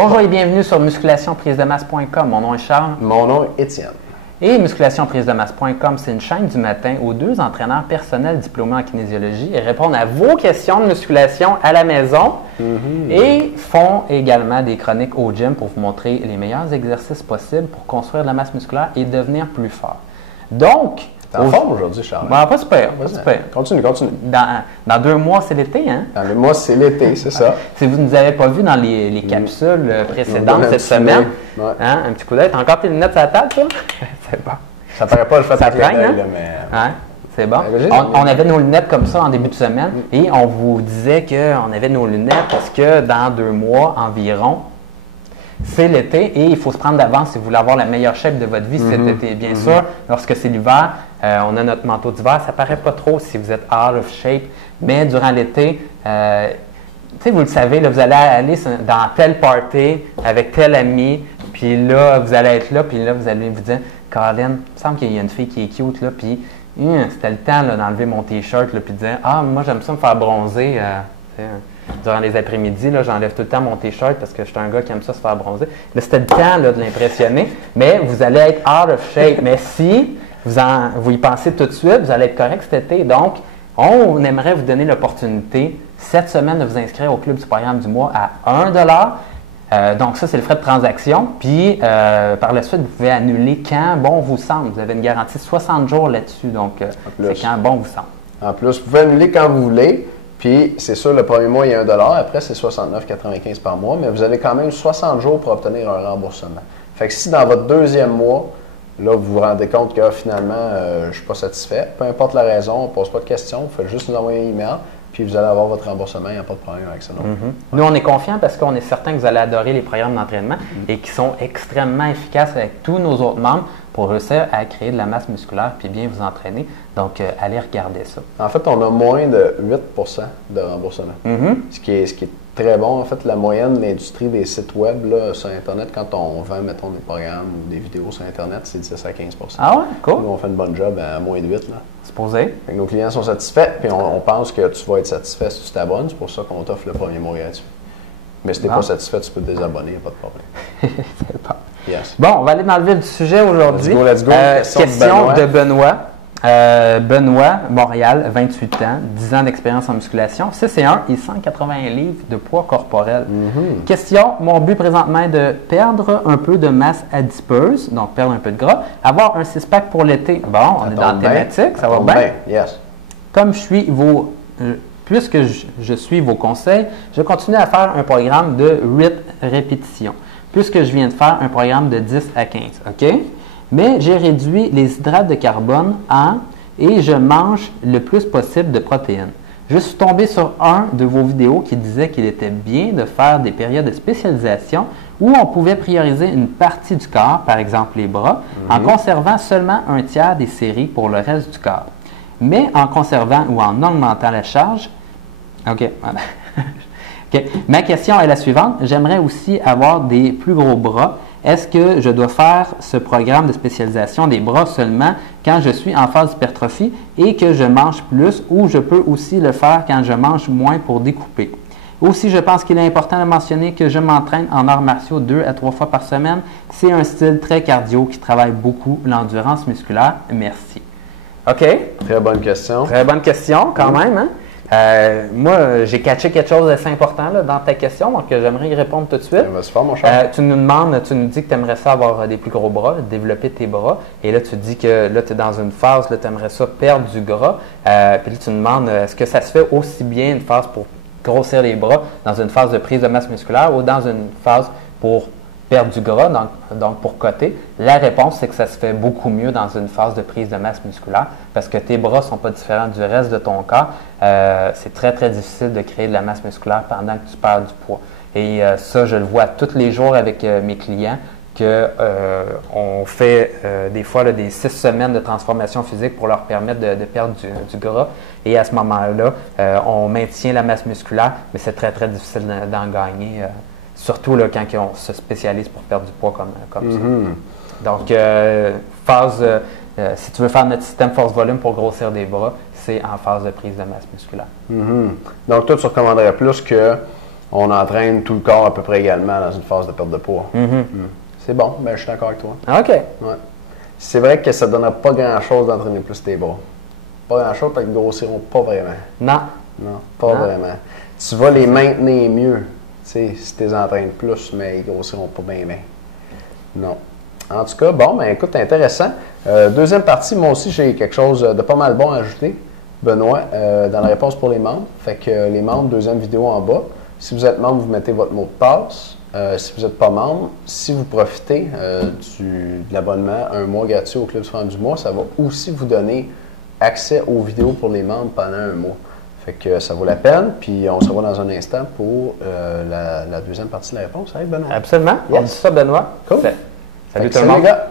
Bonjour et bienvenue sur musculationprisedemasse.com. Mon nom est Charles. Mon nom est Étienne. Et musculationprisedemasse.com, c'est une chaîne du matin où deux entraîneurs personnels diplômés en kinésiologie répondent à vos questions de musculation à la maison et font également des chroniques au gym pour vous montrer les meilleurs exercices possibles pour construire de la masse musculaire et devenir plus fort. Donc, T'es en forme aujourd'hui, Charles? Ben, pas super, pas super. Continue. Dans 2 mois, c'est l'été, hein? Dans 2 mois, c'est l'été, c'est ça. Si vous ne nous avez pas vu dans les capsules précédentes cette semaine, hein, un petit coup d'œil. T'as encore tes lunettes à la table, toi? C'est bon. Ça paraît pas le fait ça de hein? Mais... Hein? C'est bon. On avait nos lunettes comme ça en début de semaine et on vous disait qu'on avait nos lunettes parce que dans 2 mois environ, c'est l'été et il faut se prendre d'avance si vous voulez avoir la meilleure shape de votre vie cet été. Bien sûr, lorsque c'est l'hiver, on a notre manteau d'hiver. Ça paraît pas trop si vous êtes out of shape, mais durant l'été, vous le savez, là, vous allez aller dans tel party avec tel ami, puis là, vous allez être là, puis là, vous allez vous dire, Colin, il me semble qu'il y a une fille qui est cute, là, puis c'était le temps d'enlever mon t-shirt, puis de dire, ah, moi, j'aime ça me faire bronzer. Durant les après-midi, j'enlève tout le temps mon t-shirt parce que je suis un gars qui aime ça se faire bronzer. Là, c'était le temps de l'impressionner, mais vous allez être out of shape. Mais si vous y pensez tout de suite, vous allez être correct cet été. Donc, on aimerait vous donner l'opportunité cette semaine de vous inscrire au club du programme du mois à 1 $. Donc, ça, c'est le frais de transaction. Puis, par la suite, vous pouvez annuler quand bon vous semble. Vous avez une garantie de 60 jours là-dessus. Donc, c'est quand bon vous semble. En plus, vous pouvez annuler quand vous voulez. Puis, c'est sûr, le premier mois, il y a 1 $. Après, c'est 69,95 par mois. Mais vous avez quand même 60 jours pour obtenir un remboursement. Fait que si dans votre 2e mois, là, vous vous rendez compte que finalement, je ne suis pas satisfait, peu importe la raison, on ne pose pas de questions, vous faites juste nous envoyer un email, puis vous allez avoir votre remboursement, il n'y a pas de problème avec ça. Nous, on est confiants parce qu'on est certain que vous allez adorer les programmes d'entraînement et qui sont extrêmement efficaces avec tous nos autres membres pour réussir à créer de la masse musculaire puis bien vous entraîner. Donc, allez regarder ça. En fait, on a moins de 8 de remboursement, ce qui est très bon. En fait, la moyenne de l'industrie des sites web là, sur Internet, quand on vend, mettons, des programmes ou des vidéos sur Internet, c'est 10 à 15 Ah ouais? Cool. Nous, on fait une bonne job à moins de 8 là. C'est posé. Fait que nos clients sont satisfaits, puis on pense que tu vas être satisfait si tu t'abonnes. C'est pour ça qu'on t'offre le premier mois gratuit. Mais si tu n'es pas satisfait, tu peux te désabonner, il n'y a pas de problème. C'est bon. Yes. Bon, on va aller dans le vif du sujet aujourd'hui. Let's go. Question de Benoît. Benoît, Montréal, 28 ans, 10 ans d'expérience en musculation, 6'1" et 180 livres de poids corporel. Question, mon but présentement est de perdre un peu de masse adipeuse, donc perdre un peu de gras, avoir un 6-pack pour l'été. Bon, on est dans la thématique, ça va bien? Yes. Comme puisque je suis vos conseils, je continue à faire un programme de 8 répétitions, puisque je viens de faire un programme de 10 à 15, OK? Mais j'ai réduit les hydrates de carbone et je mange le plus possible de protéines. Je suis tombé sur un de vos vidéos qui disait qu'il était bien de faire des périodes de spécialisation où on pouvait prioriser une partie du corps, par exemple les bras, en conservant seulement un tiers des séries pour le reste du corps. Mais en conservant ou en augmentant la charge, OK. Ma question est la suivante. J'aimerais aussi avoir des plus gros bras. Est-ce que je dois faire ce programme de spécialisation des bras seulement quand je suis en phase d'hypertrophie et que je mange plus ou je peux aussi le faire quand je mange moins pour découper? Aussi, je pense qu'il est important de mentionner que je m'entraîne en arts martiaux 2 à 3 fois par semaine. C'est un style très cardio qui travaille beaucoup l'endurance musculaire. Merci. OK? Très bonne question. Très bonne question quand même, hein? Moi, j'ai catché quelque chose d'assez important là, dans ta question, donc j'aimerais y répondre tout de suite. Vas-y fort, mon cher. Tu nous dis que tu aimerais ça avoir des plus gros bras, développer tes bras, et là tu dis que là tu es dans une phase, là tu aimerais ça perdre du gras, puis là tu nous demandes est-ce que ça se fait aussi bien une phase pour grossir les bras dans une phase de prise de masse musculaire ou dans une phase pour perdre du gras, donc pour coter? La réponse, c'est que ça se fait beaucoup mieux dans une phase de prise de masse musculaire parce que tes bras ne sont pas différents du reste de ton corps. C'est très, très difficile de créer de la masse musculaire pendant que tu perds du poids. Et ça, je le vois tous les jours avec mes clients qu'on fait des fois des 6 semaines de transformation physique pour leur permettre de perdre du gras. Et à ce moment-là, on maintient la masse musculaire, mais c'est très, très difficile d'en gagner. Surtout là, quand on se spécialise pour perdre du poids comme ça. Donc, si tu veux faire notre système force-volume pour grossir des bras, c'est en phase de prise de masse musculaire. Donc, toi, tu recommanderais plus que on entraîne tout le corps à peu près également dans une phase de perte de poids. C'est bon, ben, je suis d'accord avec toi. OK. Ouais. C'est vrai que ça ne donnera pas grand-chose d'entraîner plus tes bras. Pas grand-chose parce qu'ils ne grossiront pas vraiment. Non. Non, pas vraiment. Tu vas les maintenir mieux, si tu les entraînes plus, mais ils ne grossiront pas bien. Non. En tout cas, bon, ben écoute, intéressant. Deuxième partie, moi aussi, j'ai quelque chose de pas mal bon à ajouter, Benoît, dans la réponse pour les membres. Fait que les membres, deuxième vidéo en bas. Si vous êtes membre, vous mettez votre mot de passe. Si vous n'êtes pas membre, si vous profitez de l'abonnement, un mois gratuit au Club du Franc du mois, ça va aussi vous donner accès aux vidéos pour les membres pendant un mois. Fait que ça vaut la peine, puis on se revoit dans un instant pour la deuxième partie de la réponse. Hey, Benoît. Absolument. Yes. On dit ça, Benoît. Cool. Salut tout le monde. Les gars.